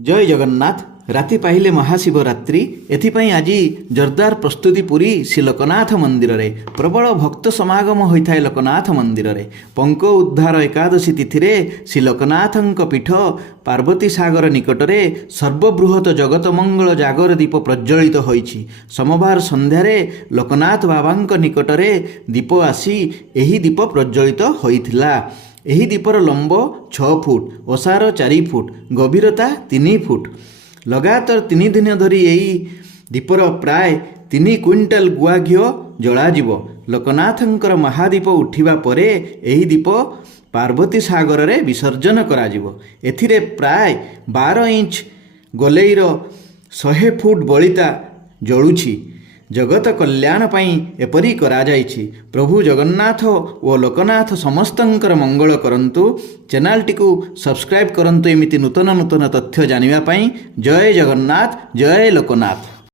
जय जगन्नाथ। राति पाहिले महाशिवरात्रि एथिपाई आज जोरदार प्रस्तुति पुरी श्री लोकनाथ मंदिर रे प्रबल भक्त समागम होता है। लोकनाथ मंदिर रे पंक उद्धार एकादशी तिथि रे श्री लोकनाथंक पीठ पार्वती सागर निकटरे सर्वबृहत जगत मंगल जागर दीप प्रज्वलित होइछि। सोमवार संध्यारे लोकनाथ बाबांक निकटरे दीप आसी एही दीप प्रज्वलित होइथिला। ଏହି ଦୀପର ଲମ୍ବ 6 ଫୁଟ, ଓସାର 4 ଫୁଟ, ଗଭୀରତା 3 ଫୁଟ। ଲଗାତାର 3 ଦିନ ଧରି ଏହି ଦୀପର ପ୍ରାୟ 3 କ୍ୱିଣ୍ଟାଲ ଗୁଆ ଘିଅ ଜଳାଯିବ। ଲୋକନାଥଙ୍କର ମହାଦୀପ ଉଠିବା ପରେ ଏହି ଦୀପ ପାର୍ବତୀ ସାଗରରେ ବିସର୍ଜନ କରାଯିବ। ଏଥିରେ ପ୍ରାୟ 12 ଇଞ୍ଚ ଗୋଲେଇର 100 ଫୁଟ ବଳିତା ଜଳୁଛି। जगत कल्याण पाई एपरी कराଯାଇଛି। प्रभु जगन्नाथ ओ लोकनाथ समस्तंकर मंगल करंतु। चैनल टिकु सब्सक्राइब करंतु एमिति नूतन नूतन तथ्य जानिबा पाई। जय जगन्नाथ, जय लोकनाथ।